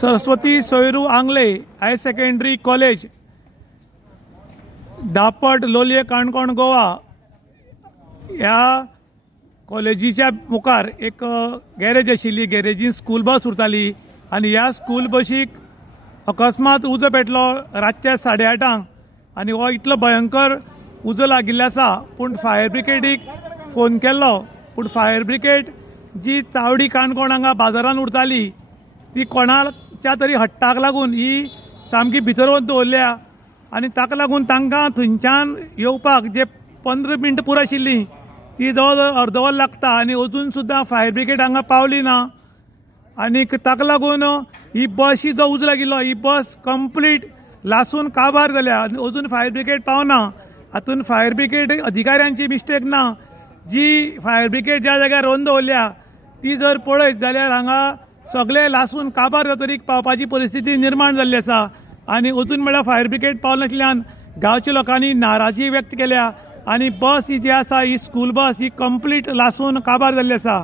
Saraswati Soyru Angle higher secondary college, Dapat, Loliem, Canacona, Goa ह्या कॉलेजीच्या मुखार एक गॅरेज आशिल्ली. गॅरेजीन स्कूल बस उरताली आनी ह्या स्कूल बशीक अकस्मात उजो पेटलो रातच्या 8:30 आनी हो इतलो भयंकर उजो लागिल्लो आसा. पूण फायर ब्रिगेडीक फोन केल्लो, पूण फायर ब्रिगेड जी चावडी काणकोण हांगा बाजारान उरताली ती कोणाच्या तरी हट्टाक लागून ही सामकी भितर व्हरून दवरल्या आनी ताका लागून तांकां थंयच्यान येवपाक जे 15 मिनटां पुरो आशिल्लीं ती जवळ जवळ अर्दवर लागता आनी अजून सुद्दां फायर ब्रिगेड हांगा पावली ना. आनीक ताका लागून ही बस जो उजो लागिल्लो ही बस कंप्लीट लासून काबार जाल्या आनी अजून फायर ब्रिगेड पावना. हातून फायर ब्रिगेड अधिकाऱ्यांची मिस्टेक ना. जी फायर ब्रिगेड ज्या जाग्यार रोवन दवरल्या ती जर पळयत जाल्यार हांगा सगळे लासून काबार जातरीक पावपाची परिस्थिती निर्माण जाल्ली आसा. आनी अजून म्हळ्यार फायर ब्रिगेड पावनाशिल्ल्यान गांवच्या लोकांनी नाराजी व्यक्त केल्या आनी बस ही जी आसा ही स्कूल बस ही कंप्लीट लासून काबार जाल्ली आसा.